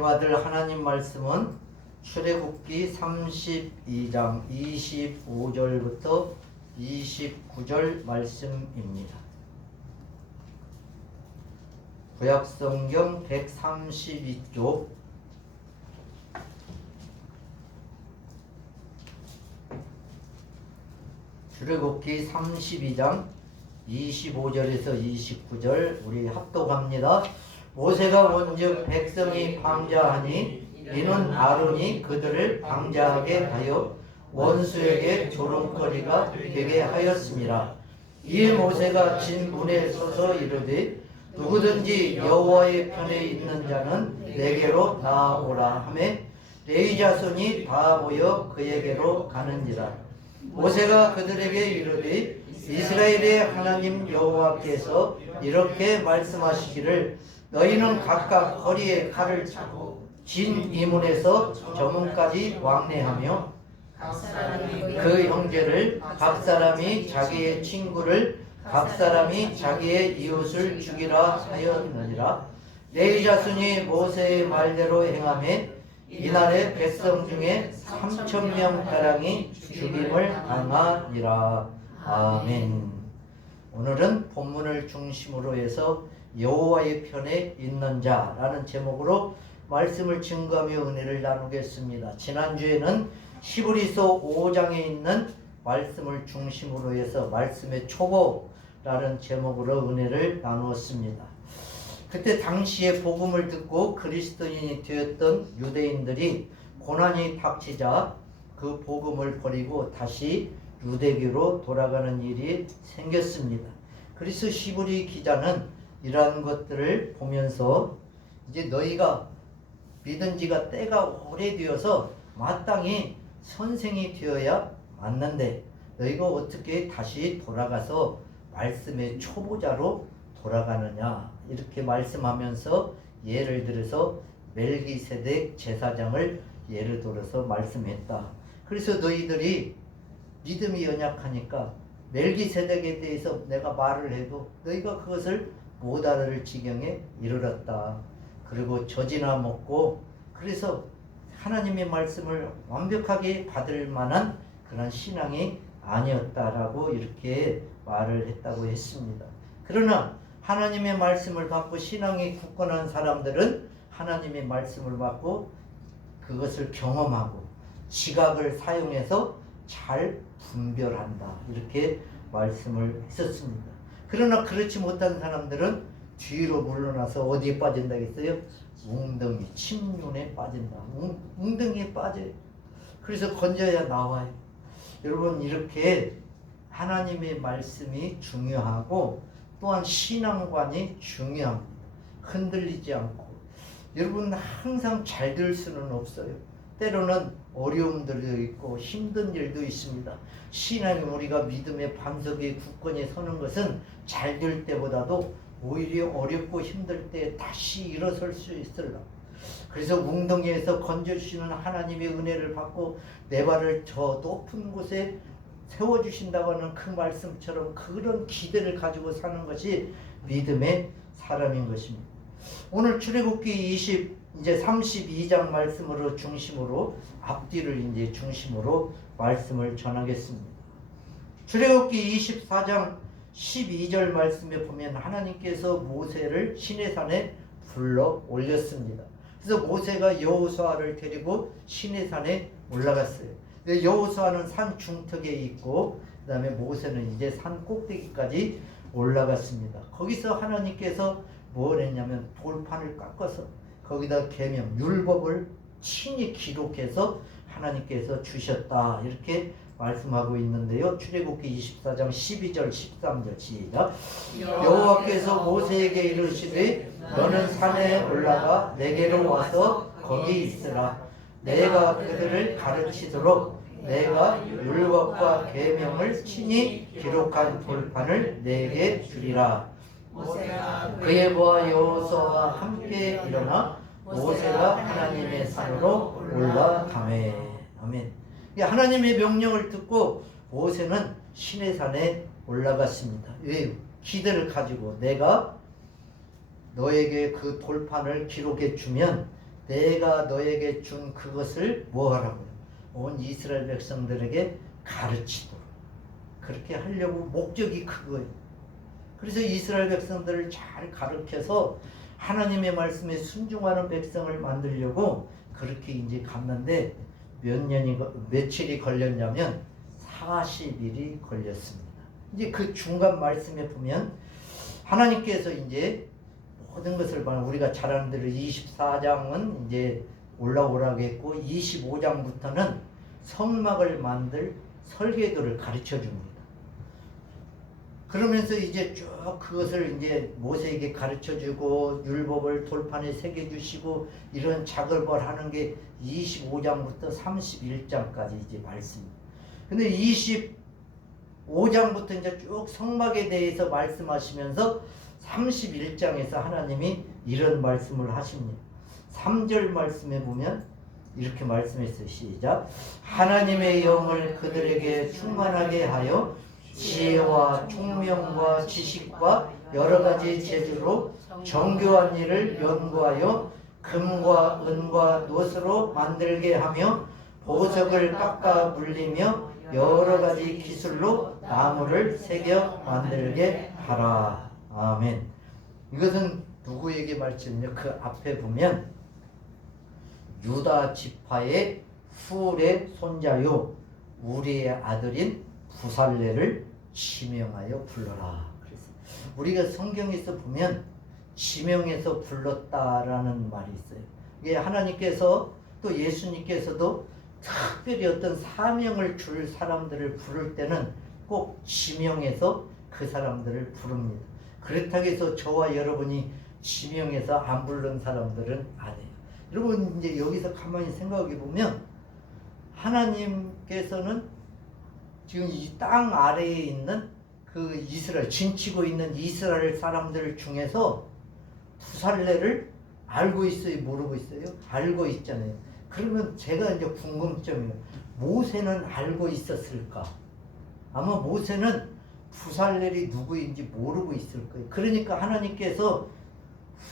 받을 하나님 말씀은 출애굽기 32장 25절부터 29절 말씀입니다. 구약성경 132쪽 출애굽기 32장 25절에서 29절 우리 합독합니다. 모세가 원즉 백성이 방자하니 이는 아론이 그들을 방자하게 하여 원수에게 조롱거리가 되게 하였습니다. 이에 모세가 진문에 서서 이르되 누구든지 여호와의 편에 있는 자는 내게로 나아오라 하매 레위 자손이 다 모여 그에게로 가는지라. 모세가 그들에게 이르되 이스라엘의 하나님 여호와께서 이렇게 말씀하시기를 너희는 각각 허리에 칼을 차고 진 이문에서 저문까지 왕래하며 그 형제를 각 사람이 자기의 친구를 각 사람이 자기의 이웃을 죽이라 하였느니라. 레위 자손이 모세의 말대로 행하매 이날에 백성 중에 3,000명 가량이 죽임을 당하니라. 아멘. 오늘은 본문을 중심으로 해서 여호와의 편에 있는 자라는 제목으로 말씀을 증거하며 은혜를 나누겠습니다. 지난주에는 히브리서 5장에 있는 말씀을 중심으로 해서 말씀의 초보라는 제목으로 은혜를 나누었습니다. 그때 당시에 복음을 듣고 그리스도인이 되었던 유대인들이 고난이 닥치자 그 복음을 버리고 다시 유대교로 돌아가는 일이 생겼습니다. 그래서 히브리 기자는 이러한 것들을 보면서 이제 너희가 믿은 지가 때가 오래되어서 마땅히 선생이 되어야 맞는데 너희가 어떻게 다시 돌아가서 말씀의 초보자로 돌아가느냐 이렇게 말씀하면서 예를 들어서 멜기세덱 제사장을 예를 들어서 말씀했다. 그래서 너희들이 믿음이 연약하니까 멜기세덱에 대해서 내가 말을 해도 너희가 그것을 못 알아들 지경에 이르렀다. 그리고 젖이나 먹고 그래서 하나님의 말씀을 완벽하게 받을 만한 그런 신앙이 아니었다라고 이렇게 말을 했다고 했습니다. 그러나 하나님의 말씀을 받고 신앙이 굳건한 사람들은 하나님의 말씀을 받고 그것을 경험하고 지각을 사용해서 잘 분별한다 이렇게 말씀을 했었습니다. 그러나 그렇지 못한 사람들은 뒤로 물러나서 어디에 빠진다 했어요? 웅덩이, 침륜에 빠진다. 웅덩이에 빠져요. 그래서 건져야 나와요. 여러분 이렇게 하나님의 말씀이 중요하고 또한 신앙관이 중요합니다. 흔들리지 않고 여러분 항상 잘 될 수는 없어요. 때로는 어려움들도 있고 힘든 일도 있습니다. 신앙이 우리가 믿음의 반석에 굳건히 서는 것은 잘 될 때보다도 오히려 어렵고 힘들 때 다시 일어설 수 있으려. 그래서 웅덩이에서 건져주시는 하나님의 은혜를 받고 내 발을 저 높은 곳에 세워주신다고 하는 그 말씀처럼 그런 기대를 가지고 사는 것이 믿음의 사람인 것입니다. 오늘 출애굽기 이제 32장 말씀으로 중심으로 앞뒤를 이제 중심으로 말씀을 전하겠습니다. 출애굽기 24장 12절 말씀에 보면 하나님께서 모세를 시내산에 불러 올렸습니다. 그래서 모세가 여호수아를 데리고 시내산에 올라갔어요. 여호수아는 산 중턱에 있고 그 다음에 모세는 이제 산 꼭대기까지 올라갔습니다. 거기서 하나님께서 뭘 했냐면 돌판을 깎아서 거기다 계명, 율법을 친히 기록해서 하나님께서 주셨다 이렇게 말씀하고 있는데요. 출애굽기 24장 12절 13절 시작. 여호와께서 모세에게 이르시되 너는 산에 올라가 내게로 와서 거기 있으라. 내가 그들을 가르치도록 내가 율법과 계명을 친히 기록한 돌판을 내게 주리라. 그에 보아 여호수아와 함께 일어나 모세가 하나님의 산으로 올라가매. 아멘. 하나님의 명령을 듣고 모세는 시내산에 올라갔습니다. 왜? 기대를 가지고 내가 너에게 그 돌판을 기록해 주면 내가 너에게 준 그것을 뭐 하라고요? 온 이스라엘 백성들에게 가르치도록. 그렇게 하려고 목적이 그거예요. 그래서 이스라엘 백성들을 잘 가르쳐서 하나님의 말씀에 순종하는 백성을 만들려고 그렇게 이제 갔는데 며칠이 걸렸냐면 40일이 걸렸습니다. 이제 그 중간 말씀에 보면 하나님께서 이제 모든 것을 우리가 잘 아는 대로 24장은 이제 올라오라고 했고 25장부터는 성막을 만들 설계도를 가르쳐 줍니다. 그러면서 이제 쭉 그것을 이제 모세에게 가르쳐 주고 율법을 돌판에 새겨 주시고 이런 작업을 하는 게 25장부터 31장까지 이제 말씀입니다. 근데 25장부터 이제 쭉 성막에 대해서 말씀하시면서 31장에서 하나님이 이런 말씀을 하십니다. 3절 말씀에 보면 이렇게 말씀했어요. 시작. 하나님의 영을 그들에게 충만하게 하여 지혜와 총명과 지식과 여러 가지 재주로 정교한 일을 연구하여 금과 은과 노스로 만들게 하며 보석을 깎아 물리며 여러 가지 기술로 나무를 새겨 만들게 하라. 아멘. 이것은 누구에게 말씀이냐? 그 앞에 보면 유다 지파의 훌의 손자요 우리의 아들인 부살레를 지명하여 불러라. 그래서 우리가 성경에서 보면 지명해서 불렀다라는 말이 있어요. 이게 하나님께서 또 예수님께서도 특별히 어떤 사명을 줄 사람들을 부를 때는 꼭 지명해서 그 사람들을 부릅니다. 그렇다고 해서 저와 여러분이 지명해서 안 부른 사람들은 아니에요. 여러분 이제 여기서 가만히 생각해 보면 하나님께서는 지금 이 땅 아래에 있는 그 이스라엘 진치고 있는 이스라엘 사람들 중에서 부살레를 알고 있어요? 모르고 있어요? 알고 있잖아요. 그러면 제가 이제 궁금점이에요. 모세는 알고 있었을까? 아마 모세는 부살렐이 누구인지 모르고 있을 거예요. 그러니까 하나님께서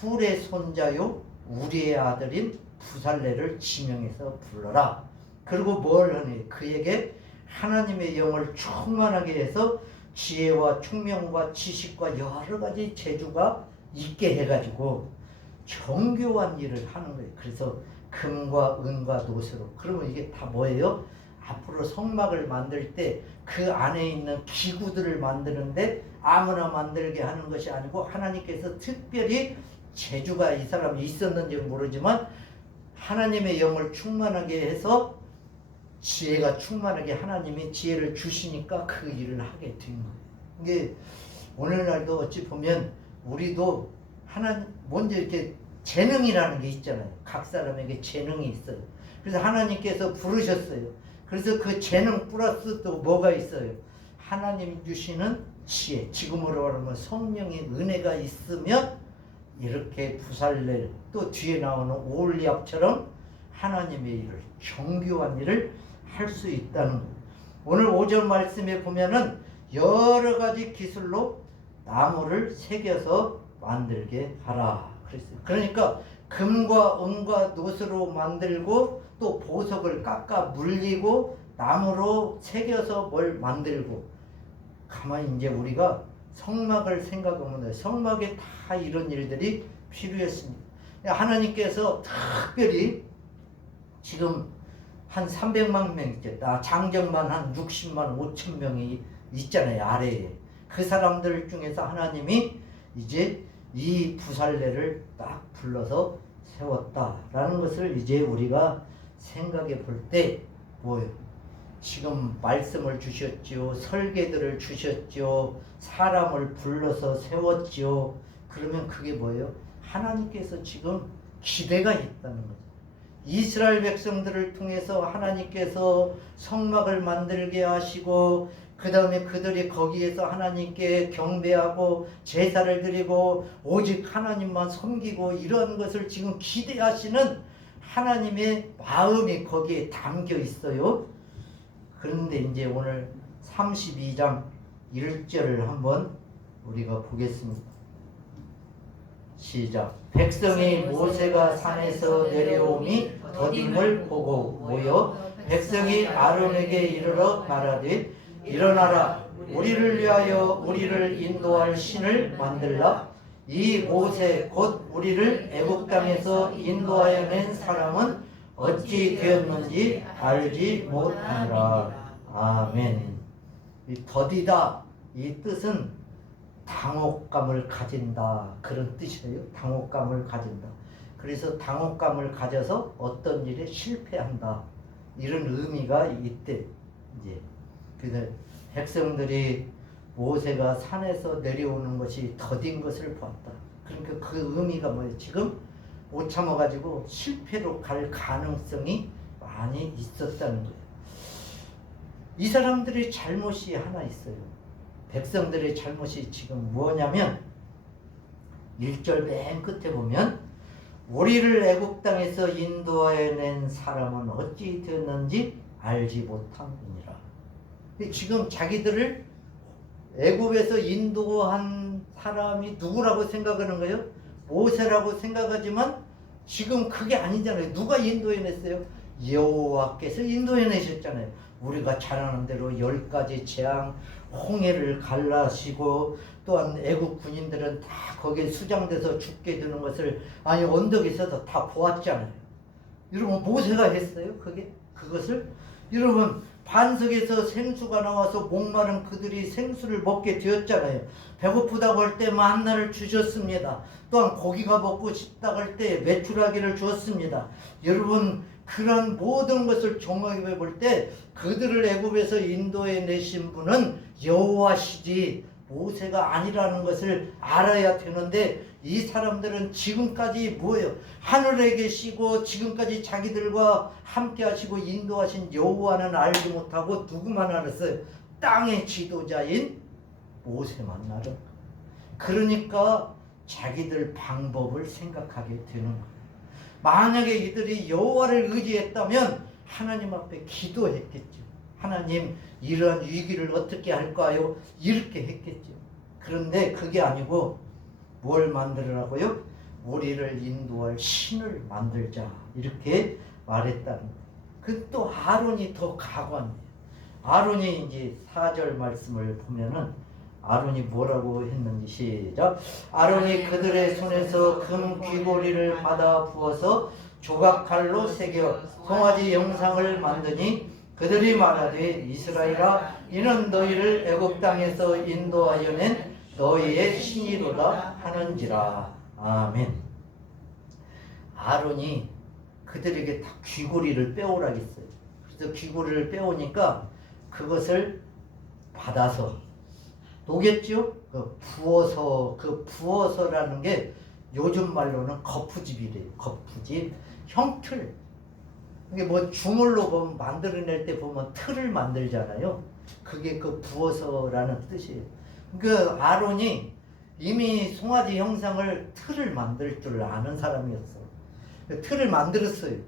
훌의 손자요 우리의 아들인 부살렐을 지명해서 불러라. 그리고 뭘 하니? 그에게 하나님의 영을 충만하게 해서 지혜와 총명과 지식과 여러 가지 재주가 있게 해가지고 정교한 일을 하는 거예요. 그래서 금과 은과 노스로. 그러면 이게 다 뭐예요? 앞으로 성막을 만들 때 그 안에 있는 기구들을 만드는데 아무나 만들게 하는 것이 아니고 하나님께서 특별히 재주가 이 사람이 있었는지는 모르지만 하나님의 영을 충만하게 해서 지혜가 충만하게 하나님이 지혜를 주시니까 그 일을 하게 된 거예요. 이게 오늘날도 어찌 보면 우리도 먼저 이렇게 재능이라는 게 있잖아요. 각 사람에게 재능이 있어요. 그래서 하나님께서 부르셨어요. 그래서 그 재능 플러스 또 뭐가 있어요? 하나님 주시는 지혜. 지금으로 말하면 성령의 은혜가 있으면 이렇게 부살렐 또 뒤에 나오는 오홀리압처럼 하나님의 일을 정교한 일을 할 수 있다는 거예요. 오늘 5절 말씀에 보면은 여러 가지 기술로 나무를 새겨서 만들게 하라 그랬어요. 그러니까 금과 은과 노스로 만들고 또 보석을 깎아 물리고 나무로 새겨서 뭘 만들고 가만히 이제 우리가 성막을 생각하면 성막에 다 이런 일들이 필요했습니다. 하나님께서 특별히 지금 한 300만 명 있겠다. 장정만 한 60만 5천 명이 있잖아요. 아래에. 그 사람들 중에서 하나님이 이제 이 부살레를 딱 불러서 세웠다라는 것을 이제 우리가 생각해 볼 때 뭐예요? 지금 말씀을 주셨지요. 설계들을 주셨지요. 사람을 불러서 세웠지요. 그러면 그게 뭐예요? 하나님께서 지금 기대가 있다는 거죠. 이스라엘 백성들을 통해서 하나님께서 성막을 만들게 하시고 그 다음에 그들이 거기에서 하나님께 경배하고 제사를 드리고 오직 하나님만 섬기고 이런 것을 지금 기대하시는 하나님의 마음이 거기에 담겨 있어요. 그런데 이제 오늘 32장 1절을 한번 우리가 보겠습니다. 시작. 백성이 모세가 산에서 내려오니 더딤을 보고 모여 백성이 아론에게 이르러 말하되 일어나라 우리를 위하여 우리를 인도할 신을 만들라. 이 모세 곧 우리를 애굽 땅에서 인도하여 낸 사람은 어찌 되었는지 알지 못하노라. 아멘. 이 더디다 이 뜻은 당혹감을 가진다 그런 뜻이에요. 당혹감을 가진다. 그래서 당혹감을 가져서 어떤 일에 실패한다 이런 의미가 있대. 이제 그래서 백성들이 모세가 산에서 내려오는 것이 더딘 것을 보았다. 그러니까 그 의미가 뭐예요? 지금 못 참아가지고 실패로 갈 가능성이 많이 있었다는 거예요. 이 사람들의 잘못이 하나 있어요. 백성들의 잘못이 지금 뭐냐면 1절 맨 끝에 보면 우리를 애굽 땅에서 인도하여 낸 사람은 어찌 되었는지 알지 못함이니라. 지금 자기들을 애굽에서 인도한 사람이 누구라고 생각하는 거예요? 모세라고 생각하지만 지금 그게 아니잖아요. 누가 인도해냈어요? 여호와께서 인도해내셨잖아요. 우리가 잘 아는 대로 10가지 재앙, 홍해를 갈라시고 또한 애국 군인들은 다 거기에 수장돼서 죽게 되는 것을 아니 언덕에서도 다 보았잖아요. 여러분 모세가 했어요? 그것을? 여러분 반석에서 생수가 나와서 목마른 그들이 생수를 먹게 되었잖아요. 배고프다고 할 때 만나를 주셨습니다. 또한 고기가 먹고 싶다고 할 때 메추라기를 주었습니다. 여러분 그런 모든 것을 종합해 볼 때 그들을 애굽에서 인도해 내신 분은 여호와시지 모세가 아니라는 것을 알아야 되는데 이 사람들은 지금까지 뭐예요? 하늘에 계시고 지금까지 자기들과 함께 하시고 인도하신 여호와는 알지 못하고 누구만 알았어요? 땅의 지도자인 모세만 알아. 그러니까 자기들 방법을 생각하게 되는 거예요. 만약에 이들이 여호와를 의지했다면 하나님 앞에 기도했겠죠. 하나님 이러한 위기를 어떻게 할까요? 이렇게 했겠죠. 그런데 그게 아니고 뭘 만들으라고요? 우리를 인도할 신을 만들자 이렇게 말했다는 거예요. 그 또 아론이 더 가관이에요. 아론이 이제 4절 말씀을 보면은 아론이 뭐라고 했는지 시작. 아론이 그들의 손에서 금 귀고리를 받아 부어서 조각칼로 새겨 송아지 형상을 만드니 그들이 말하되 이스라엘아 이는 너희를 애굽 땅에서 인도하여 낸 너희의 신이로다 하는지라. 아멘. 아론이 그들에게 다 귀고리를 빼오라 했어요. 그래서 귀고리를 빼오니까 그것을 받아서 녹였죠. 그 부어서라는 게 요즘 말로는 거푸집이래요. 거푸집, 형틀. 이게 뭐 주물로 보면 만들어낼 때 보면 틀을 만들잖아요. 그게 그 부어서라는 뜻이에요. 그 아론이 이미 송아지 형상을 틀을 만들 줄 아는 사람이었어. 틀을 만들었어요.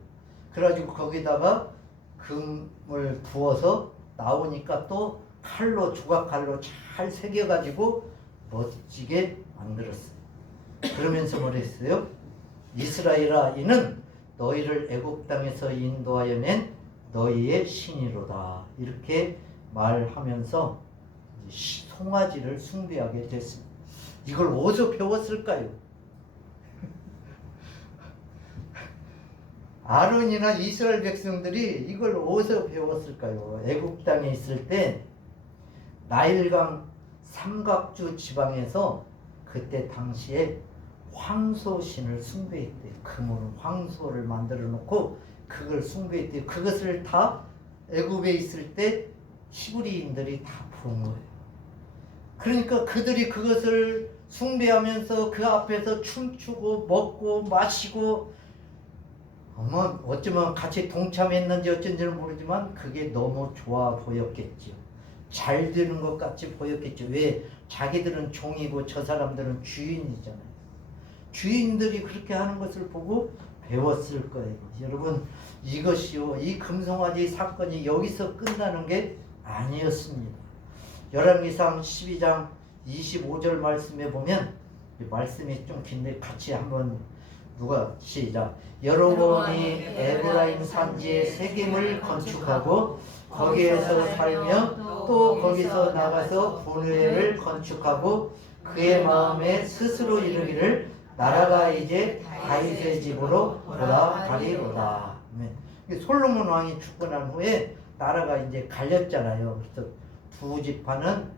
그래가지고 거기다가 금을 부어서 나오니까 또 칼로 조각칼로 잘 새겨가지고 멋지게 만들었어요. 그러면서 뭐랬어요? 이스라엘아 이는 너희를 애굽 땅에서 인도하여 낸 너희의 신이로다 이렇게 말하면서 송아지를 숭배하게 됐습니다. 이걸 어디서 배웠을까요? 아론이나 이스라엘 백성들이 이걸 어디서 배웠을까요? 애굽 땅에 있을 때 나일강 삼각주 지방에서 그때 당시에 황소신을 숭배했대요. 금으로 황소를 만들어 놓고 그걸 숭배했대요. 그것을 다 애굽에 있을 때 히브리인들이 다 본 거예요. 그러니까 그들이 그것을 숭배하면서 그 앞에서 춤추고 먹고 마시고 어쩌면 같이 동참했는지 어쩐지는 모르지만 그게 너무 좋아 보였겠죠. 잘 되는 것 같이 보였겠죠. 왜? 자기들은 종이고 저 사람들은 주인이잖아요. 주인들이 그렇게 하는 것을 보고 배웠을 거예요. 여러분 이것이요 이 금송아지 사건이 여기서 끝나는 게 아니었습니다. 열왕기상 12장 25절 말씀에 보면 말씀이 좀 긴데 같이 한번 누가 시작. 여로보암이 에브라임 산지에 세겜을 건축하고 거기에서 살며 또 거기서 나가서 분회를 건축하고 그의 마음에 스스로 이르기를 나라가 이제 다윗의 집으로 돌아가리로다. 솔로몬 왕이 죽고 난 후에 나라가 이제 갈렸잖아요. 그래서 두 지파는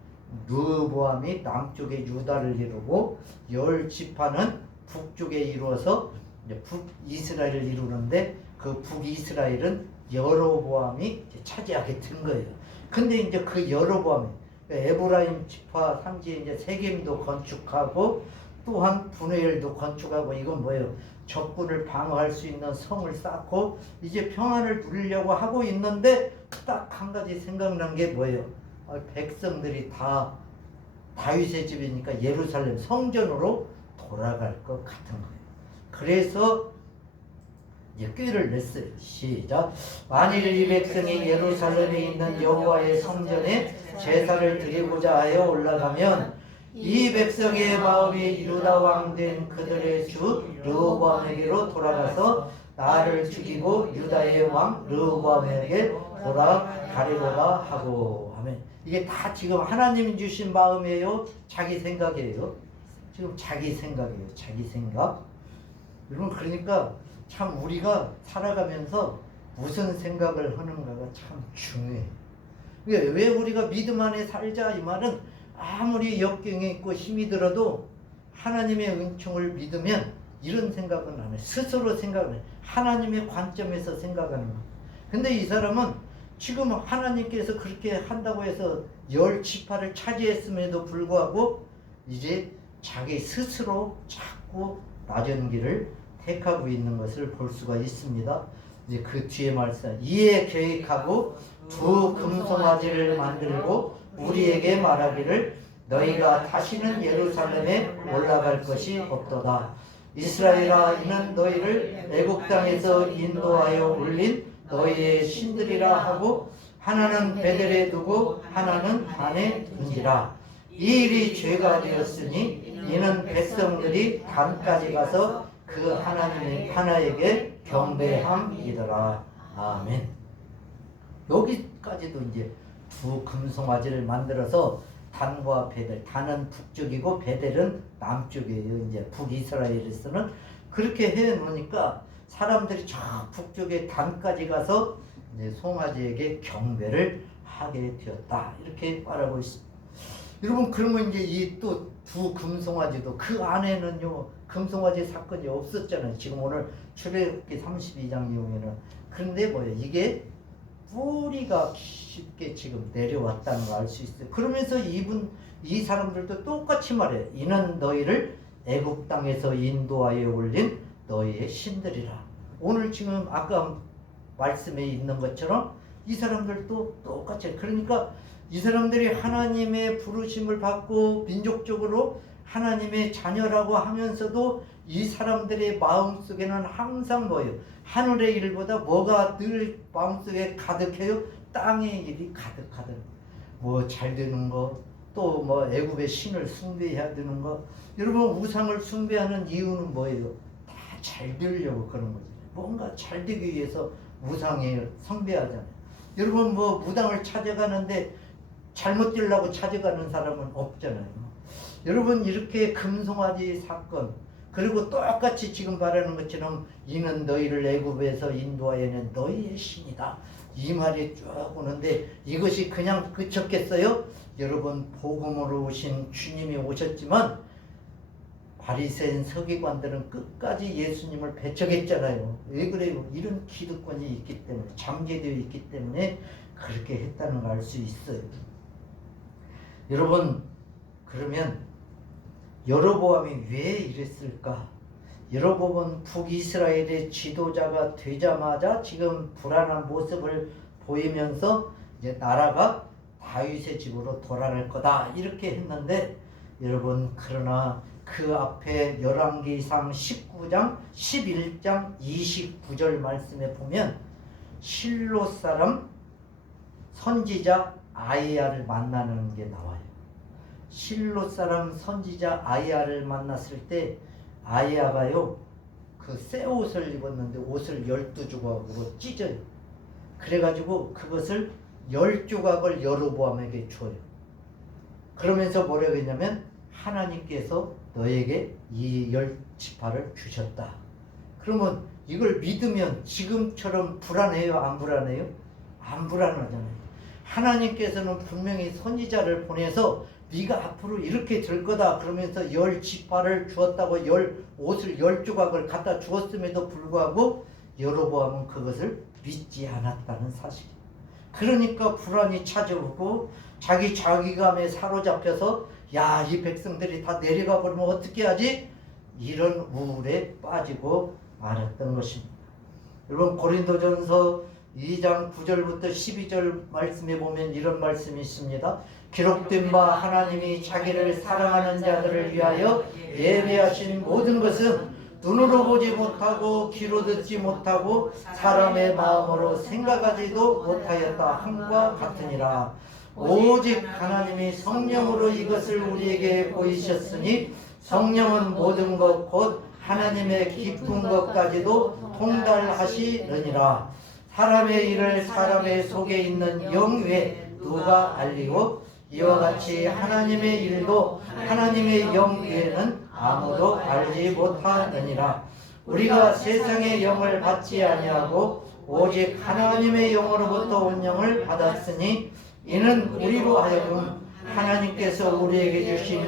르호보암이 남쪽에 유다를 이루고 10지파는 북쪽에 이루어서 이제 북이스라엘을 이루는데 그 북이스라엘은 여로보암이 차지하게 된 거예요. 근데 이제 그 여로보암이 에브라임 지파 상지에 이제 세겜도 건축하고 또한 분회엘도 건축하고 이건 뭐예요? 적군을 방어할 수 있는 성을 쌓고 이제 평안을 누리려고 하고 있는데 딱 한 가지 생각난 게 뭐예요? 백성들이 다 다윗의 집이니까 예루살렘 성전으로 돌아갈 것 같은 거예요. 그래서 이제 꾀를 냈어요. 시작. 만일 이 백성이 예루살렘에 있는 여호와의 성전에 제사를 드리고자 하여 올라가면 이 백성의 마음이 유다 왕 된 그들의 주 르호보암에게로 돌아가서 나를 죽이고 유다의 왕 르호보암에게 돌아가리로다 하고 하면 이게 다 지금 하나님이 주신 마음이에요? 자기 생각이에요? 지금 자기 생각이에요. 자기 생각. 여러분 그러니까 참 우리가 살아가면서 무슨 생각을 하는가가 참 중요해요. 왜 우리가 믿음 안에 살자 이 말은 아무리 역경이 있고 힘이 들어도 하나님의 은총을 믿으면 이런 생각은 안 해. 스스로 생각을 해. 하나님의 관점에서 생각하는 거예요. 근데 이 사람은 지금 하나님께서 그렇게 한다고 해서 10지파를 차지했음에도 불구하고 이제 자기 스스로 자꾸 낮은 길을 택하고 있는 것을 볼 수가 있습니다. 이제 그 뒤에 말씀 이에 계획하고 두 금송아지를 만들고 우리에게 말하기를 너희가 다시는 예루살렘에 올라갈 것이 없도다. 이스라엘아 이는 너희를 애국 땅에서 인도하여 올린 너희의 신들이라 하고 하나는 베델에 두고 하나는 단에 둔지라. 이 일이 죄가 되었으니 이는 백성들이 단까지 가서 그 하나님의 하나에게 경배함이더라. 아멘. 여기까지도 이제 두 금송아지를 만들어서 단과 베델, 단은 북쪽이고 베델은 남쪽이에요. 이제 북이스라엘에서는 그렇게 해 놓으니까 사람들이 저 북쪽에 단까지 가서 이제 송아지에게 경배를 하게 되었다. 이렇게 말하고 있습니다. 여러분 그러면 이제 이 또 두 금송아지도 그 안에는요 금송아지 사건이 없었잖아요. 지금 오늘 출애굽기 32장 내용에는. 그런데 뭐예요? 이게 뿌리가 쉽게 지금 내려왔다는 걸 알 수 있어요. 그러면서 이 사람들도 똑같이 말해요. 이는 너희를 애굽 땅에서 인도하여 올린 너희의 신들이라. 오늘 지금 아까 말씀에 있는 것처럼 이 사람들도 똑같이. 그러니까 이 사람들이 하나님의 부르심을 받고 민족적으로 하나님의 자녀라고 하면서도 이 사람들의 마음속에는 항상 뭐예요? 하늘의 일보다 뭐가 늘 마음속에 가득해요? 땅의 일이 가득하던 뭐 잘 되는 거, 또 뭐 애굽의 신을 숭배해야 되는 거. 여러분 우상을 숭배하는 이유는 뭐예요? 다 잘 되려고 그런 거죠. 뭔가 잘 되기 위해서 우상에 숭배하잖아요. 여러분 뭐 무당을 찾아가는데 잘못 되려고 찾아가는 사람은 없잖아요. 여러분 이렇게 금송아지 사건 그리고 똑같이 지금 말하는 것처럼 이는 너희를 애굽에서 인도하여낸 너희의 신이다. 이 말이 쭉 오는데 이것이 그냥 그쳤겠어요? 여러분 복음으로 오신 주님이 오셨지만 바리새인 서기관들은 끝까지 예수님을 배척했잖아요. 왜 그래요? 이런 기득권이 있기 때문에 잠재되어 있기 때문에 그렇게 했다는 걸 알 수 있어요. 여러분 그러면 여로보암이 왜 이랬을까? 여로보암은 북이스라엘의 지도자가 되자마자 지금 불안한 모습을 보이면서 이제 나라가 다윗의 집으로 돌아갈 거다 이렇게 했는데 여러분 그러나 그 앞에 열왕기상 19장 11장 29절 말씀에 보면 실로 사람 선지자 아이야를 만나는 게 나와요. 실로 사람 선지자 아이야를 만났을 때 아이야가요 그 새 옷을 입었는데 옷을 12조각으로 찢어요. 그래가지고 그것을 10조각을 여로보암에게 줘요. 그러면서 뭐라고 했냐면 하나님께서 너에게 이 10지파를 주셨다. 그러면 이걸 믿으면 지금처럼 불안해요? 안 불안해요? 안 불안하잖아요. 하나님께서는 분명히 선지자를 보내서 네가 앞으로 이렇게 될 거다 그러면서 10지파를 주었다고 옷을 10조각을 갖다 주었음에도 불구하고 여로보암은 그것을 믿지 않았다는 사실이에요. 그러니까 불안이 찾아오고 자기 자기감에 사로잡혀서 야, 이 백성들이 다 내려가 버리면 어떻게 하지? 이런 우울에 빠지고 말았던 것입니다. 여러분 고린도전서 2장 9절부터 12절 말씀에 보면 이런 말씀이 있습니다. 기록된 바 하나님이 자기를 사랑하는 자들을 위하여 예비하신 모든 것은 눈으로 보지 못하고 귀로 듣지 못하고 사람의 마음으로 생각하지도 못하였다 함과 같으니라. 오직 하나님이 성령으로 이것을 우리에게 보이셨으니 성령은 모든 것 곧 하나님의 깊은 것까지도 통달하시느니라. 사람의 일을 사람의 속에 있는 영 외에 누가 알리고 이와 같이 하나님의 일도 하나님의 영 외에는 아무도 알지 못하느니라. 우리가 세상의 영을 받지 아니하고 오직 하나님의 영으로부터 온 영을 받았으니 이는 우리로 하여금 하나님께서 우리에게 주신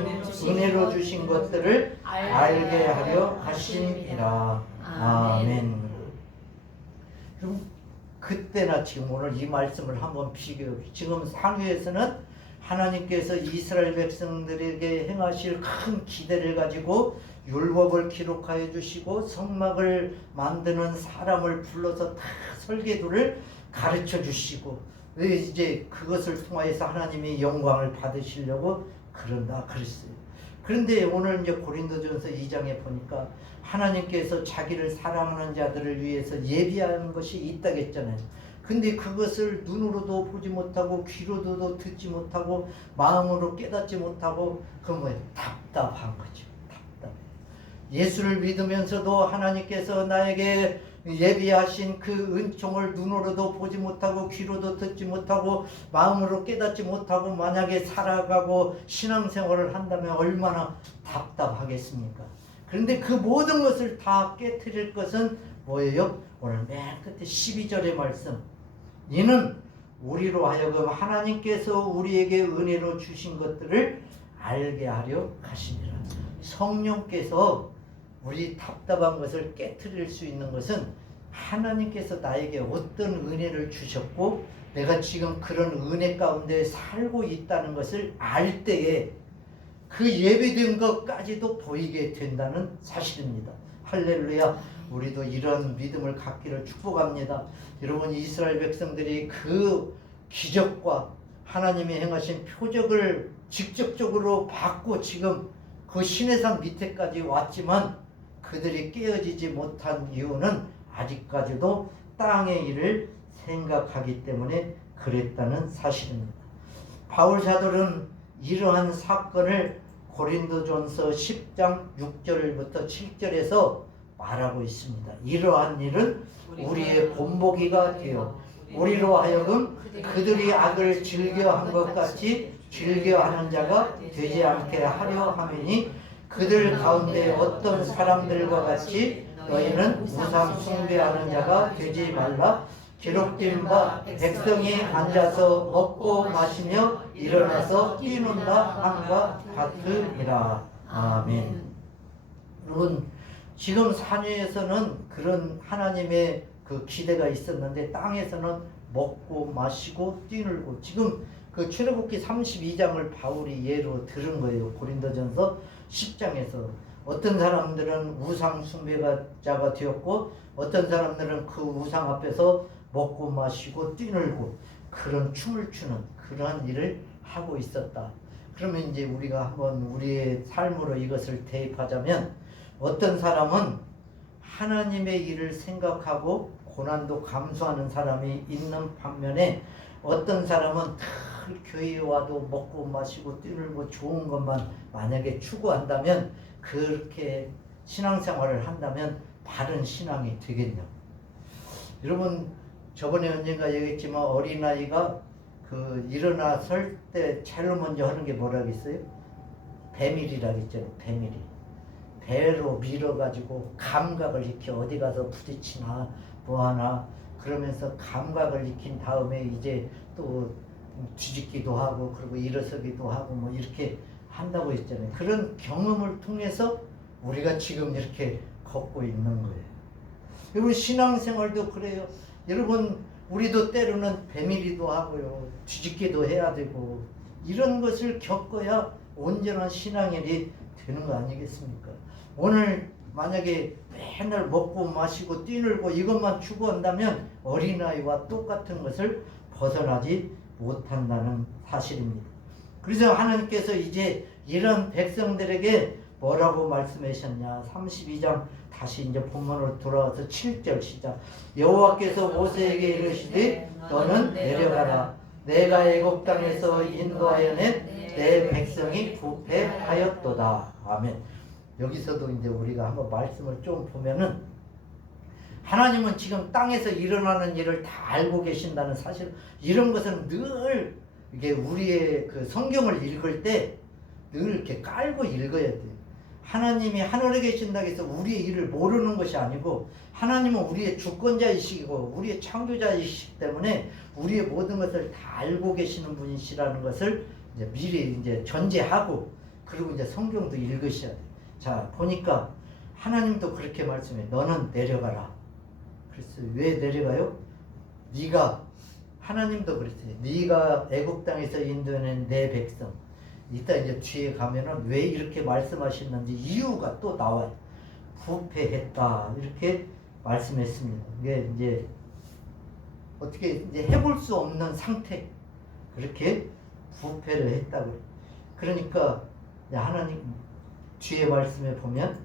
은혜로 주신 것들을 알게 하려 하심이라. 아멘. 그럼 그때나 지금 오늘 이 말씀을 한번 비교해 보시죠. 지금 상위에서는 하나님께서 이스라엘 백성들에게 행하실 큰 기대를 가지고 율법을 기록하여 주시고 성막을 만드는 사람을 불러서 다 설계도를 가르쳐 주시고 이제 그것을 통하여서 하나님이 영광을 받으시려고 그런다 그랬어요. 그런데 오늘 이제 고린도전서 2장에 보니까 하나님께서 자기를 사랑하는 자들을 위해서 예비하는 것이 있다고 했잖아요. 근데 그것을 눈으로도 보지 못하고 귀로도 듣지 못하고 마음으로 깨닫지 못하고 그건 뭐예요? 답답한 거죠. 답답해. 예수를 믿으면서도 하나님께서 나에게 예비하신 그 은총을 눈으로도 보지 못하고 귀로도 듣지 못하고 마음으로 깨닫지 못하고 만약에 살아가고 신앙생활을 한다면 얼마나 답답하겠습니까? 그런데 그 모든 것을 다 깨트릴 것은 뭐예요? 오늘 맨 끝에 12절의 말씀. 이는 우리로 하여금 하나님께서 우리에게 은혜로 주신 것들을 알게 하려 하시니라. 성령께서 우리 답답한 것을 깨트릴 수 있는 것은 하나님께서 나에게 어떤 은혜를 주셨고 내가 지금 그런 은혜 가운데 살고 있다는 것을 알 때에 그 예비된 것까지도 보이게 된다는 사실입니다. 할렐루야. 우리도 이런 믿음을 갖기를 축복합니다. 여러분 이스라엘 백성들이 그 기적과 하나님이 행하신 표적을 직접적으로 받고 지금 그 시내산 밑에까지 왔지만 그들이 깨어지지 못한 이유는 아직까지도 땅의 일을 생각하기 때문에 그랬다는 사실입니다. 바울 사도는 이러한 사건을 고린도전서 10장 6절부터 7절에서 말하고 있습니다. 이러한 일은 우리의 본보기가 되어 우리로 하여금 그들이 악을 즐겨한 것 같이 즐겨하는 자가 되지 않게 하려 함이니 그들 가운데 어떤 사람들과 같이 너희는 우상 숭배하는 자가 되지 말라. 기록된 바 백성이 앉아서 먹고 마시며 일어나서 뛰는다 함과 같으니라. 아멘. 여러분 지금 산위에서는 그런 하나님의 그 기대가 있었는데 땅에서는 먹고 마시고 뛰놀고 지금 그 출애굽기 32장을 바울이 예로 들은 거예요. 고린도전서 10장에서 어떤 사람들은 우상 숭배자가 되었고 어떤 사람들은 그 우상 앞에서 먹고 마시고 뛰놀고 그런 춤을 추는 그러한 일을 하고 있었다. 그러면 이제 우리가 한번 우리의 삶으로 이것을 대입하자면 어떤 사람은 하나님의 일을 생각하고 고난도 감수하는 사람이 있는 반면에 어떤 사람은 교회에 와도 먹고 마시고 뛰놀고 좋은 것만 만약에 추구한다면 그렇게 신앙생활을 한다면 바른 신앙이 되겠냐. 여러분 저번에 언젠가 얘기했지만 어린아이가 그 일어나 설 때 제일 먼저 하는 게 뭐라고 했어요? 배밀이라고 했잖아요. 배밀이. 배로 밀어가지고 감각을 익혀 어디 가서 부딪히나 뭐하나 그러면서 감각을 익힌 다음에 이제 또 뒤집기도 하고 그리고 일어서기도 하고 뭐 이렇게 한다고 했잖아요. 그런 경험을 통해서 우리가 지금 이렇게 걷고 있는 거예요. 여러분 신앙생활도 그래요. 여러분 우리도 때로는 배밀이도 하고요. 뒤집기도 해야 되고 이런 것을 겪어야 온전한 신앙인이 되는 거 아니겠습니까? 오늘 만약에 맨날 먹고 마시고 뛰놀고 이것만 추구한다면 어린아이와 똑같은 것을 벗어나지 못한다는 사실입니다. 그래서 하나님께서 이제 이런 백성들에게 뭐라고 말씀하셨냐. 32장 다시 이제 본문으로 돌아와서 7절 시작. 여호와께서 모세에게 이르시되 너는 내려가라. 내가 애굽 땅에서 인도하여 낸 내 백성이 부패하였도다. 아멘. 여기서도 이제 우리가 한번 말씀을 좀 보면은 하나님은 지금 땅에서 일어나는 일을 다 알고 계신다는 사실, 이런 것은 늘 이게 우리의 그 성경을 읽을 때 늘 이렇게 깔고 읽어야 돼요. 하나님이 하늘에 계신다고 해서 우리의 일을 모르는 것이 아니고 하나님은 우리의 주권자이시고 우리의 창조자이시기 때문에 우리의 모든 것을 다 알고 계시는 분이시라는 것을 이제 미리 이제 전제하고 그리고 이제 성경도 읽으셔야 돼요. 자, 보니까 하나님도 그렇게 말씀해. 너는 내려가라. 그래서 왜 내려가요? 네가, 하나님도 그랬어요. 네가 애굽 땅에서 인도하는 내 백성. 이따 이제 뒤에 가면은 왜 이렇게 말씀하셨는지 이유가 또 나와요. 부패했다. 이렇게 말씀했습니다. 이게 이제 어떻게 이제 해볼 수 없는 상태. 그렇게 부패를 했다고. 그러니까 하나님 뒤에 말씀에 보면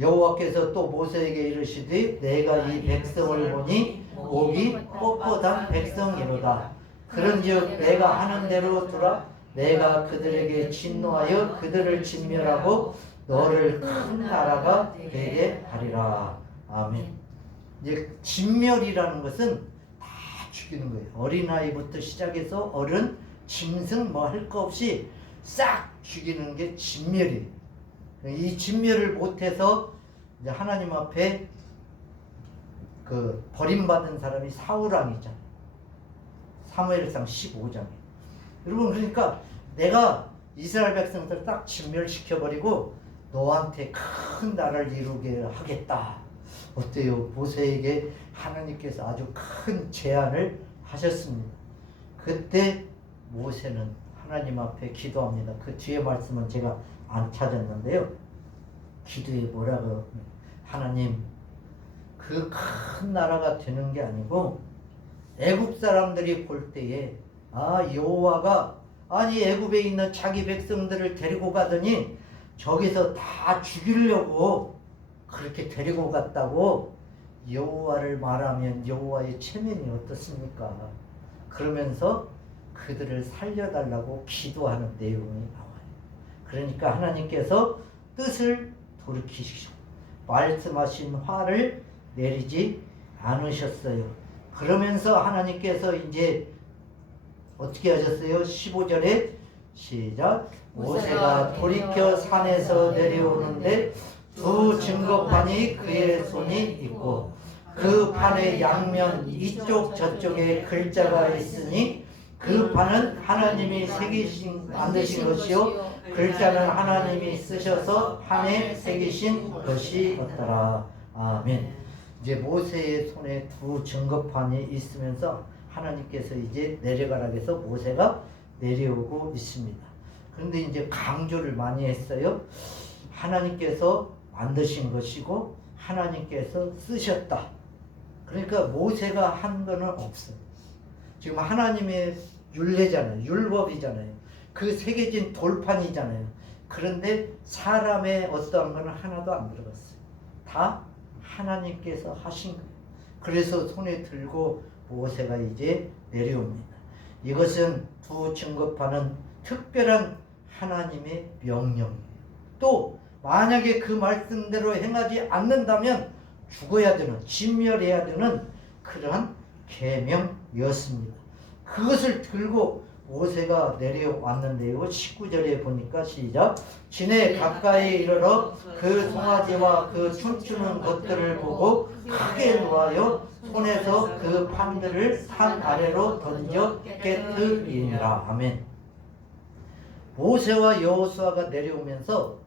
여호와께서 또 모세에게 이르시되 내가 이 백성을 보니 목이 뻣뻣한 백성이로다. 그런즉 내가 하는 대로 두라. 내가 그들에게 진노하여 그들을 진멸하고 너를 큰 나라가 되게 하리라. 아멘. 이제 진멸이라는 것은 다 죽이는 거예요. 어린아이부터 시작해서 어른, 짐승 뭐 할 거 없이 싹 죽이는 게 진멸이에요. 이 진멸을 못해서 이제 하나님 앞에 그 버림받은 사람이 사울왕이잖아요. 사무엘상 15장에. 여러분 그러니까 내가 이스라엘 백성들 딱 진멸시켜버리고 너한테 큰 나라를 이루게 하겠다. 어때요? 모세에게 하나님께서 아주 큰 제안을 하셨습니다. 그때 모세는 하나님 앞에 기도합니다. 그 뒤에 말씀은 제가 안 찾았는데요. 기도에 뭐라고, 하나님 그 큰 나라가 되는 게 아니고 애굽 사람들이 볼 때에 여호와가 아니 애굽에 있는 자기 백성들을 데리고 가더니 저기서 다 죽이려고 그렇게 데리고 갔다고 여호와를 말하면 여호와의 체면이 어떻습니까? 그러면서 그들을 살려달라고 기도하는 내용이 나와요. 그러니까 하나님께서 뜻을 돌이키시고 말씀하신 화를 내리지 않으셨어요. 그러면서 하나님께서 이제 어떻게 하셨어요? 15절에 시작. 모세가 돌이켜 산에서 내려오는데 두 증거판이 그의 손이 있고 그 판의 양면 이쪽 저쪽에 글자가 있으니 그 판은 하나님이 새기신 만드신 것이요 글자는 하나님이 쓰셔서 판에 새기신 것이었더라. 아멘. 이제 모세의 손에 두 증거판이 있으면서 하나님께서 이제 내려가라 해서 모세가 내려오고 있습니다. 그런데 이제 강조를 많이 했어요. 하나님께서 만드신 것이고 하나님께서 쓰셨다. 그러니까 모세가 한 거는 없어요. 지금 하나님의 율례잖아요. 율법이잖아요. 그 새겨진 돌판이잖아요. 그런데 사람의 어떠한 거는 하나도 안 들어갔어요. 다 하나님께서 하신 거예요. 그래서 손에 들고 모세가 이제 내려옵니다. 이것은 두 증거판은 특별한 하나님의 명령이에요. 또 만약에 그 말씀대로 행하지 않는다면 죽어야 되는, 진멸해야 되는 그러한 계명이었습니다. 그것을 들고 모세가 내려왔는데요. 19절에 보니까 시작. 진에 가까이 이르러 그 송아지와 그 춤추는 것들을 보고 크게 노하여 손에서 그 판들을 산 아래로 던져 깨뜨리니라. 아멘. 모세와 여호수아가 내려오면서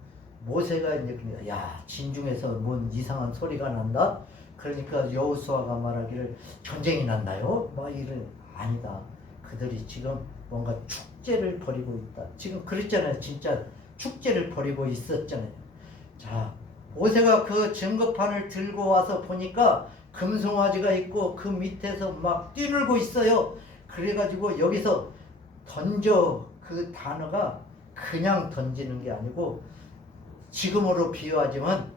모세가 이제 그러니까 야, 진중에서 뭔 이상한 소리가 난다. 그러니까 여호수아가 말하기를 전쟁이 난다요. 뭐 이런 아니다. 그들이 지금 뭔가 축제를 벌이고 있다. 지금 그랬잖아요. 진짜 축제를 벌이고 있었잖아요. 자, 모세가 그 증거판을 들고 와서 보니까 금송아지가 있고 그 밑에서 막 뛰놀고 있어요. 그래가지고 여기서 던져, 그 단어가 그냥 던지는 게 아니고 지금으로 비유하지만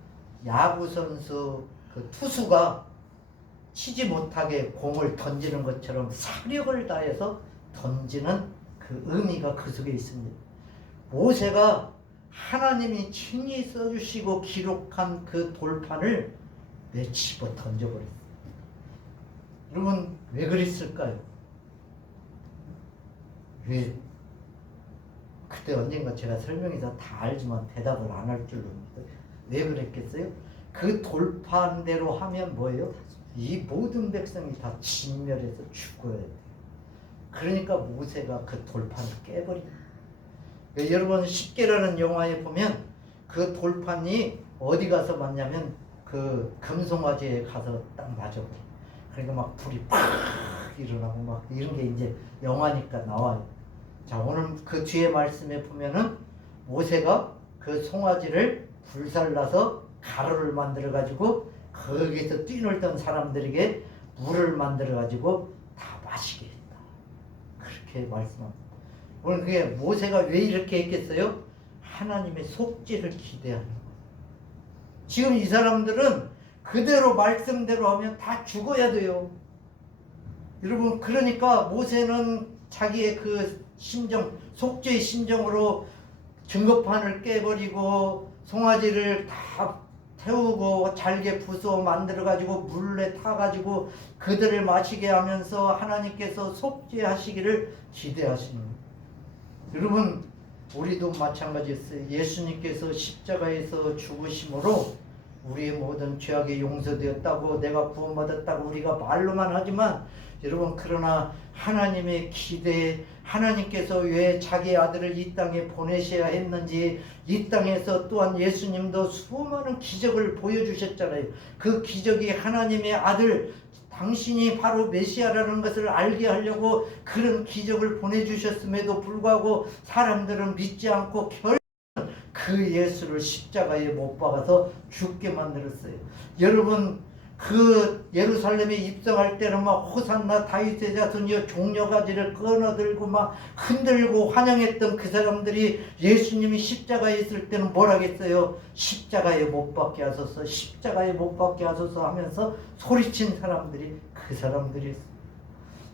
야구 선수 그 투수가 치지 못하게 공을 던지는 것처럼 사력을 다해서 던지는 그 의미가 그 속에 있습니다. 모세가 하나님이 친히 써주시고 기록한 그 돌판을 내집어 던져버렸어요. 여러분 왜 그랬을까요? 왜? 그때 언젠가 제가 설명해서 다 알지만 대답을 안 할 줄로 믿어요. 왜 그랬겠어요? 그 돌판대로 하면 뭐예요? 이 모든 백성이 다 진멸해서 죽어야 돼요. 그러니까 모세가 그 돌판을 깨버립니다. 여러분 10개라는 영화에 보면 그 돌판이 어디 가서 맞냐면 그 금송아지에 가서 딱 맞아버려요. 그러니까 막 불이 팍 일어나고 막 이런 게 이제 영화니까 나와요. 자, 오늘 그 뒤에 말씀에 보면은 모세가 그 송아지를 불살라서 가루를 만들어 가지고 거기서 뛰놀던 사람들에게 물을 만들어 가지고 다 마시게 했다. 그렇게 말씀합니다. 오늘 그게 모세가 왜 이렇게 했겠어요? 하나님의 속죄를 기대하는 거예요. 지금 이 사람들은 그대로 말씀대로 하면 다 죽어야 돼요. 여러분 그러니까 모세는 자기의 그 심정, 속죄의 심정으로 증거판을 깨버리고 송아지를 다 태우고 잘게 부숴 만들어가지고 물에 타가지고 그들을 마시게 하면서 하나님께서 속죄하시기를 기대하시는 거예요. 여러분 우리도 마찬가지였어요. 예수님께서 십자가에서 죽으심으로 우리의 모든 죄악이 용서되었다고 내가 구원받았다고 우리가 말로만 하지만 여러분 그러나 하나님의 기대에 하나님께서 왜 자기 아들을 이 땅에 보내셔야 했는지 이 땅에서 또한 예수님도 수많은 기적을 보여주셨잖아요. 그 기적이 하나님의 아들 당신이 바로 메시아라는 것을 알게 하려고 그런 기적을 보내주셨음에도 불구하고 사람들은 믿지 않고 그 예수를 십자가에 못 박아서 죽게 만들었어요. 여러분 그 예루살렘에 입성할 때는 막 호산나 다윗의 자손이여 종려가지를 끊어들고 막 흔들고 환영했던 그 사람들이 예수님이 십자가에 있을 때는 뭐라겠어요? 십자가에 못 박게 하소서, 십자가에 못 박게 하소서 하면서 소리친 사람들이 그 사람들이었어요.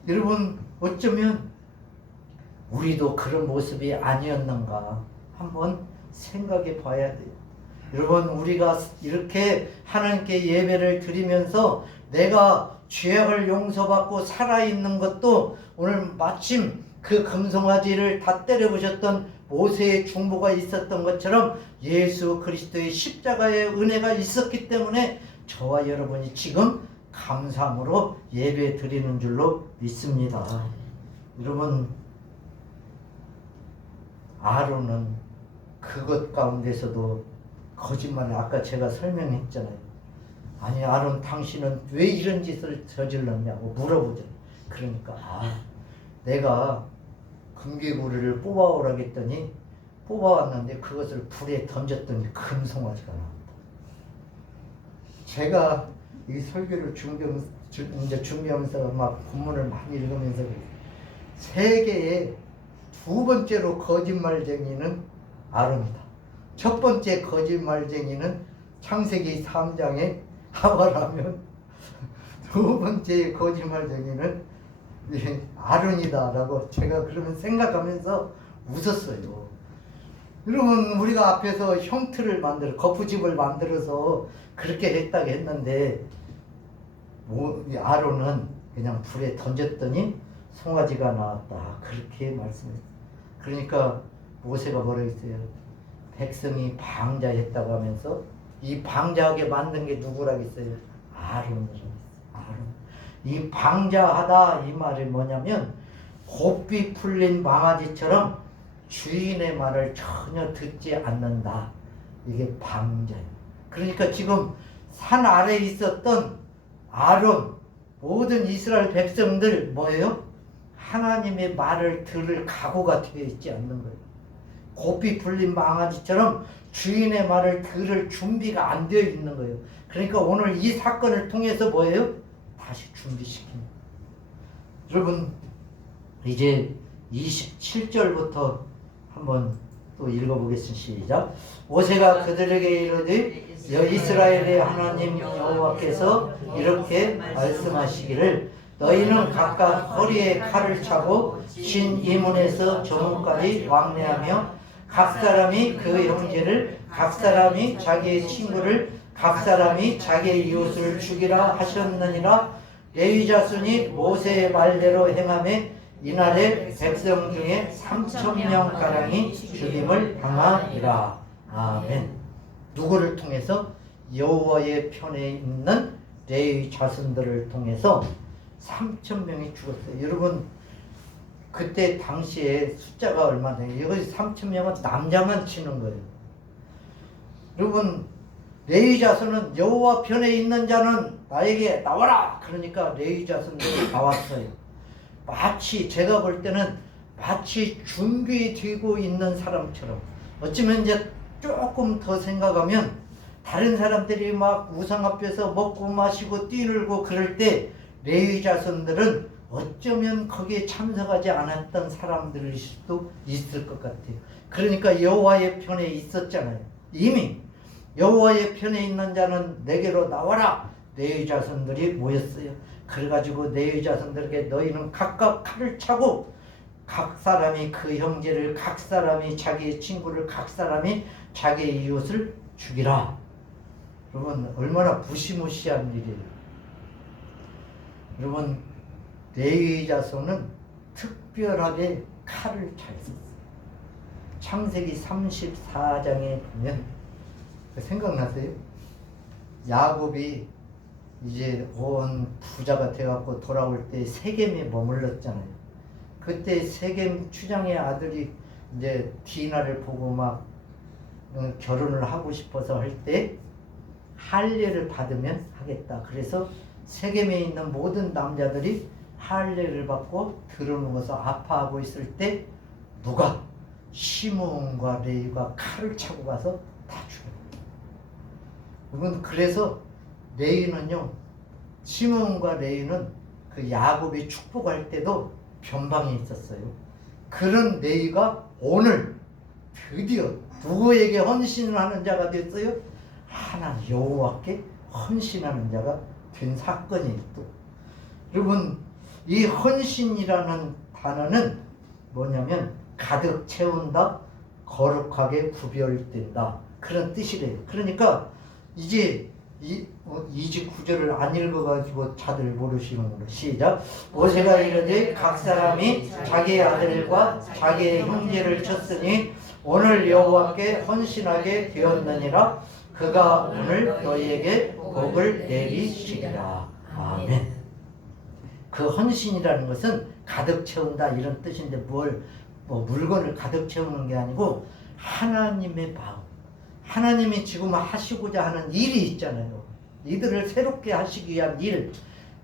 여러분 어쩌면 우리도 그런 모습이 아니었는가 한번 생각해 봐야 돼요. 여러분 우리가 이렇게 하나님께 예배를 드리면서 내가 죄악을 용서받고 살아있는 것도 오늘 마침 그 금송아지를 다 때려부셨던 모세의 중보가 있었던 것처럼 예수 그리스도의 십자가의 은혜가 있었기 때문에 저와 여러분이 지금 감사함으로 예배 드리는 줄로 믿습니다. 여러분 아론은 그것 가운데서도 거짓말을 아까 제가 설명했잖아요. 아니 아론 당신은 왜 이런 짓을 저질렀냐고 물어보죠. 그러니까 내가 금괴구리를 뽑아오라고 했더니 뽑아왔는데 그것을 불에 던졌더니 금송아지가 나왔다. 제가 이 설교를 준비하면서 막 본문을 많이 읽으면서 세계의 두 번째로 거짓말쟁이는 아론이다. 첫 번째 거짓말쟁이는 창세기 3장의 하와라면 두 번째 거짓말쟁이는 아론이다라고 제가 그러면 생각하면서 웃었어요. 여러분, 우리가 앞에서 형틀을 만들어 거푸집을 만들어서 그렇게 했다고 했는데 이 아론은 그냥 불에 던졌더니 송아지가 나왔다, 그렇게 말씀했어요. 그러니까 모세가 뭐라고 했어요? 백성이 방자했다고 하면서 이 방자하게 만든 게 누구라고 했어요? 아론이라고 했어요. 아론. 이 방자하다 이 말이 뭐냐면 곱비 풀린 망아지처럼 주인의 말을 전혀 듣지 않는다. 이게 방자예요. 그러니까 지금 산 아래에 있었던 아론, 모든 이스라엘 백성들 뭐예요? 하나님의 말을 들을 각오가 되어 있지 않는 거예요. 곱비 풀린 망아지처럼 주인의 말을 들을 준비가 안 되어 있는 거예요. 그러니까 오늘 이 사건을 통해서 뭐예요? 다시 준비시킵니다. 여러분, 이제 27절부터 한번 또 읽어보겠습니다. 시작. 모세가 그들에게 이르되 이스라엘의 하나님 여호와께서 이렇게 말씀하시기를 너희는 각각 허리에 칼을 차고 신 이문에서 저문까지 왕래하며 각 사람이 그 형제를, 각 사람이 자기의 친구를, 각 사람이 자기의 이웃을 죽이라 하셨느니라. 레위 자손이 모세의 말대로 행하매 이날에 백성 중에 3,000명가량이 죽임을 당하리라. 아멘. 누구를 통해서? 여호와의 편에 있는 레위 자손들을 통해서 3,000명이 죽었어요. 여러분, 그때 당시에 숫자가 얼마나 돼요? 여기 3,000명은 남자만 치는 거예요. 여러분, 레위 자손은 여호와 편에 있는 자는 나에게 나와라. 그러니까 레위 자손들이 나왔어요. 마치 제가 볼 때는 마치 준비되고 있는 사람처럼, 어쩌면 이제 조금 더 생각하면 다른 사람들이 막 우상 앞에서 먹고 마시고 뛰놀고 그럴 때 레위 자손들은 어쩌면 거기에 참석하지 않았던 사람들일 수도 있을 것 같아요. 그러니까 여호와의 편에 있었잖아요. 이미 여호와의 편에 있는 자는 내게로 나와라. 레위 자손들이 모였어요. 그래가지고 레위 자손들에게 너희는 각각 칼을 차고 각 사람이 그 형제를, 각 사람이 자기의 친구를, 각 사람이 자기의 이웃을 죽이라. 여러분, 얼마나 무시무시한 일이에요. 여러분, 레위 자손은 특별하게 칼을 잘 썼어요. 창세기 34장에 보면 생각나세요? 야곱이 이제 온 부자가 돼갖고 돌아올 때 세겜에 머물렀잖아요. 그때 세겜 추장의 아들이 이제 디나를 보고 막 결혼을 하고 싶어서 할 때 할례를 받으면 하겠다. 그래서 세겜에 있는 모든 남자들이 할례를 받고 들어누워서 아파하고 있을 때 누가? 시므온과 레위가 칼을 차고 가서 다 죽여요. 여러분, 그래서 레위는요, 시므온과 레위는 그 야곱이 축복할 때도 변방이 있었어요. 그런 레위가 오늘 드디어 누구에게 헌신을 하는 자가 됐어요? 하나님 여호와께 헌신하는 자가 된 사건이 또. 여러분, 이 헌신이라는 단어는 뭐냐면 가득 채운다, 거룩하게 구별된다, 그런 뜻이래요. 그러니까 이제 29절을 안 읽어가지고 다들 모르시는구나. 시작. 모세가 이르되 각 사람이 자기의 아들과 자기의 형제를 쳤으니 오늘 여호와께 헌신하게 되었느니라. 그가 오늘 너희에게 복을 내리시리라. 아멘. 그 헌신이라는 것은 가득 채운다 이런 뜻인데 물건을 가득 채우는 게 아니고 하나님의 마음, 하나님이 지금 하시고자 하는 일이 있잖아요. 이들을 새롭게 하시기 위한 일,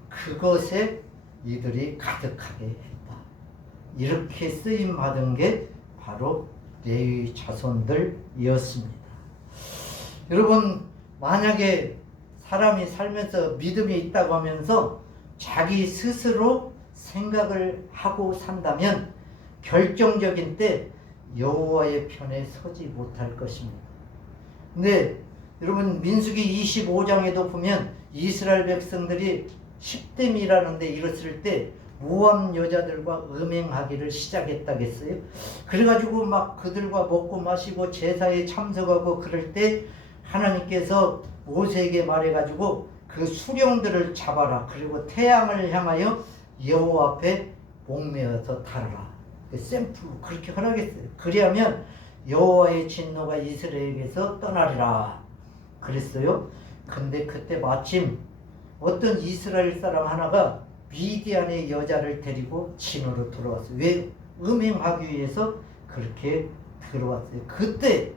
그것에 이들이 가득하게 했다. 이렇게 쓰임 받은 게 바로 레위 자손들이었습니다. 여러분, 만약에 사람이 살면서 믿음이 있다고 하면서 자기 스스로 생각을 하고 산다면 결정적인 때 여호와의 편에 서지 못할 것입니다. 근데 여러분, 민수기 25장에도 보면 이스라엘 백성들이 십댐이라는 데 이뤘을 때 모함 여자들과 음행하기를 시작했다겠어요. 그래가지고 막 그들과 먹고 마시고 제사에 참석하고 그럴 때 하나님께서 모세에게 말해가지고 그 수령들을 잡아라. 그리고 태양을 향하여 여호와 앞에 목매어서 달아라. 샘플로 그렇게 허락했어요. 그리하면 여호와의 진노가 이스라엘에게서 떠나리라 그랬어요. 근데 그때 마침 어떤 이스라엘 사람 하나가 미디안의 여자를 데리고 진으로 들어왔어요. 왜? 음행하기 위해서 그렇게 들어왔어요. 그때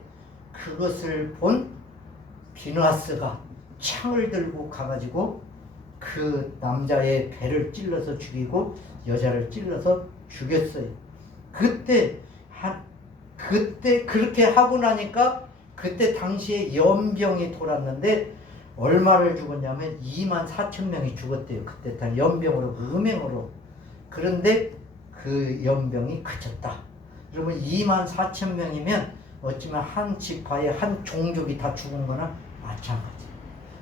그것을 본 비느하스가 창을 들고 가가지고 그 남자의 배를 찔러서 죽이고 여자를 찔러서 죽였어요. 그때 그렇게 하고 나니까 그때 당시에 연병이 돌았는데 얼마를 죽었냐면 24,000명이 죽었대요. 그때 다 연병으로 음행으로. 그런데 그 연병이 그쳤다. 그러면 24,000명이면 어쩌면 한 지파의 한 종족이 다 죽은 거나 마찬가지예요.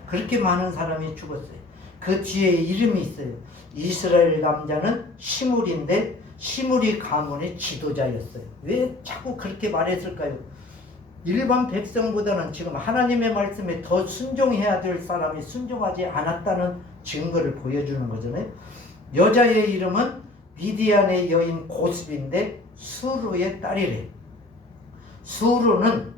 그렇게 많은 사람이 죽었어요. 그 뒤에 이름이 있어요. 이스라엘 남자는 시므리인데 시므리 가문의 지도자였어요. 왜 자꾸 그렇게 말했을까요? 일반 백성보다는 지금 하나님의 말씀에 더 순종해야 될 사람이 순종하지 않았다는 증거를 보여주는 거잖아요. 여자의 이름은 미디안의 여인 고스비인데 수르의 딸이래. 수르는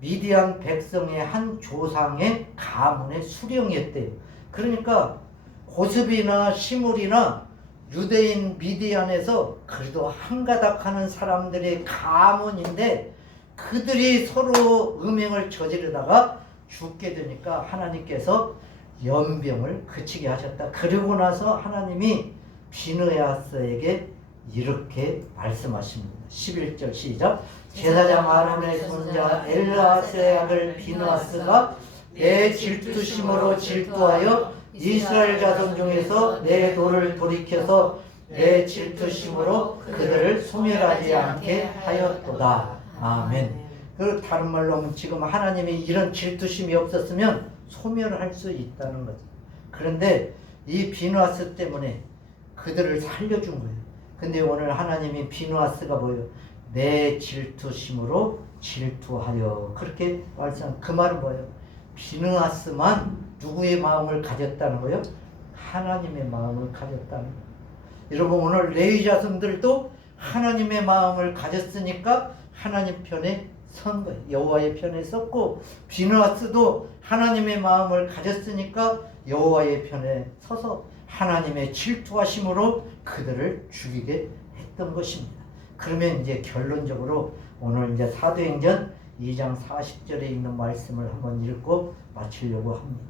미디안 백성의 한 조상의 가문의 수령이었대요. 그러니까 고스비나 시므리나 유대인 미디안에서 그래도 한가닥하는 사람들의 가문인데 그들이 서로 음행을 저지르다가 죽게 되니까 하나님께서 연병을 그치게 하셨다. 그리고 나서 하나님이 비느하스에게 이렇게 말씀하십니다. 11절 시작. 제사장 아론의 손자 엘르아스의 아들 비느하스가 내 질투심으로 질투하여 이스라엘 자손 중에서 내 도를 돌이켜서 내 질투심으로 그들을 소멸하지 않게 하였도다. 아멘. 그 다른 말로 하면 지금 하나님이 이런 질투심이 없었으면 소멸할 수 있다는 거죠. 그런데 이 비느하스 때문에 그들을 살려준 거예요. 근데 오늘 하나님이 비느하스가 뭐예요? 내 질투심으로 질투하여 그렇게 말씀. 그 말은 뭐예요? 비느하스만 누구의 마음을 가졌다는 거예요? 하나님의 마음을 가졌다는 거예요. 여러분 오늘 레위 자손들도 하나님의 마음을 가졌으니까 하나님 편에 선 거예요. 여호와의 편에 섰고 비느하스도 하나님의 마음을 가졌으니까 여호와의 편에 서서 하나님의 질투하심으로 그들을 죽이게 했던 것입니다. 그러면 이제 결론적으로 오늘 이제 사도행전 2장 40절에 있는 말씀을 한번 읽고 마치려고 합니다.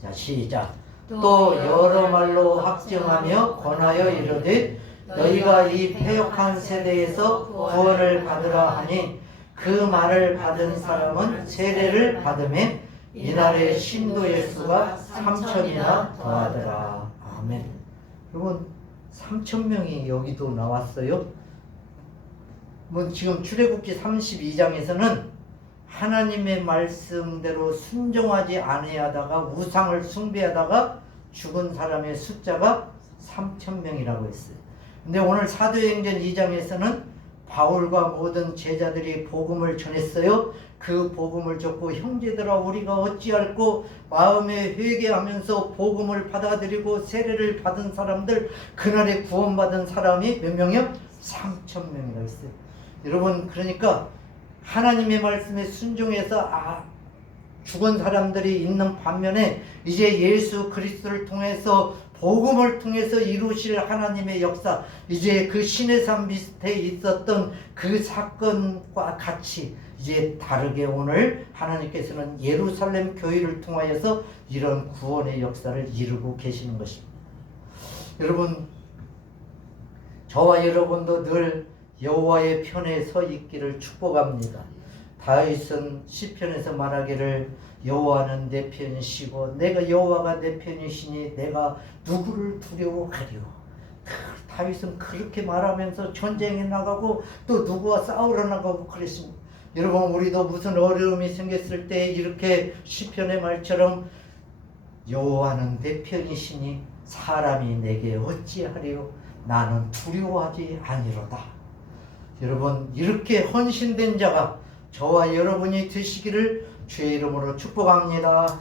자, 시작. 또 여러 말로 확증하며 권하여 이르되 너희가 이 패역한 세대에서 구원을 받으라 하니 그 말을 받은 사람은 세례를 받음에 이날의 신도의 수가 3,000이나 더하더라. 아멘. 여러분 3,000명이 여기도 나왔어요. 뭐 지금 출애굽기 32장에서는 하나님의 말씀대로 순종하지 아니하다가 우상을 숭배하다가 죽은 사람의 숫자가 3,000명이라고 했어요. 근데 오늘 사도행전 2장에서는 바울과 모든 제자들이 복음을 전했어요. 그 복음을 듣고 형제들아 우리가 어찌할꼬 마음에 회개하면서 복음을 받아들이고 세례를 받은 사람들 그날에 구원받은 사람이 몇 명이요? 3,000명이라고 했어요. 여러분 그러니까 하나님의 말씀에 순종해서 죽은 사람들이 있는 반면에 이제 예수 그리스도를 통해서 복음을 통해서 이루실 하나님의 역사, 이제 그 신의 산 밑에 있었던 그 사건과 같이 이제 다르게 오늘 하나님께서는 예루살렘 교회를 통하여서 이런 구원의 역사를 이루고 계시는 것입니다. 여러분 저와 여러분도 늘 여호와의 편에 서 있기를 축복합니다. 다윗은 시편에서 말하기를 여호와는 내 편이시고 내가 여호와가 내 편이시니 내가 누구를 두려워하리요. 다윗은 그렇게 말하면서 전쟁에 나가고 또 누구와 싸우러 나가고 그랬습니다. 여러분 우리도 무슨 어려움이 생겼을 때 이렇게 시편의 말처럼 여호와는 내 편이시니 사람이 내게 어찌하리요? 나는 두려워하지 아니로다. 여러분, 이렇게 헌신된 자가 저와 여러분이 되시기를 주의 이름으로 축복합니다.